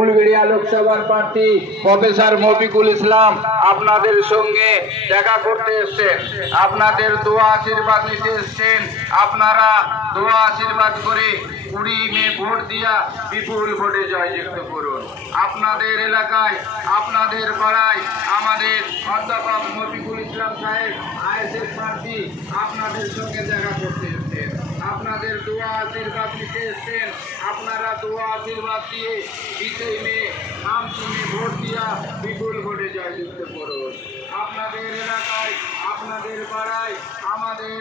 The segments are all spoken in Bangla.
উলবেড়িয়া লোকসভার প্রার্থী প্রফেসর মফিকুল ইসলাম আপনাদের সঙ্গে দেখা করতে এসেছেন, আপনাদের দোয়া আশীর্বাদ নিতে এসেছেন। আপনারা দোয়া আশীর্বাদ করে 20 মে ভোট দিয়া বিপুল ভোটে জয়যুক্ত করুন। আপনাদের এলাকায়, আপনাদের পাড়ায় আমাদের অধ্যাপক মফিকুল ইসলাম সাহেব আইএসএফ প্রার্থী আপনাদের সঙ্গে দেখা করতে এসেছেন, আপনাদের দোয়া আশীর্বাদ নিতে এসেছেন। আপনারা দোয়া আশীর্বাদ দিয়ে 20 মে নাম শুনে ভোট দিয়া বিপুল ভোটে জয়যুক্ত করুন। আপনাদের এলাকায়, আপনাদের পাড়ায় আমাদের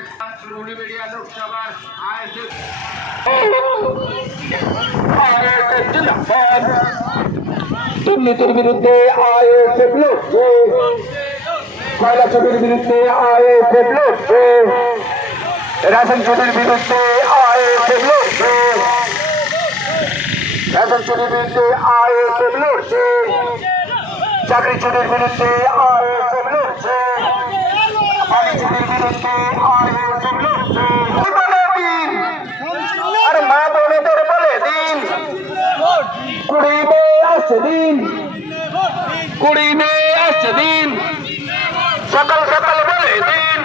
উলবেড়িয়া লোকসভার আইএসএফ দুর্নীতির বিরুদ্ধে আইএসএফ লড়ছে, কয়লা চুরির বিরুদ্ধে আইএসএফ লড়ছে, রেশন চুরির বিরুদ্ধে আইএসএফ লড়ছে, রেশন চুরির বিরুদ্ধে আইএসএফ লড়ছে, চাকরি চুরির বিরুদ্ধে আইএসএফ লড়ছে, পানি চুরির বিরুদ্ধে আইএসএফ লড়ছে। আর মা বোনেদের বলে দিন 20 মে আসছে দিন, 20 মে আসছে দিন, সকাল সকাল বলে দিন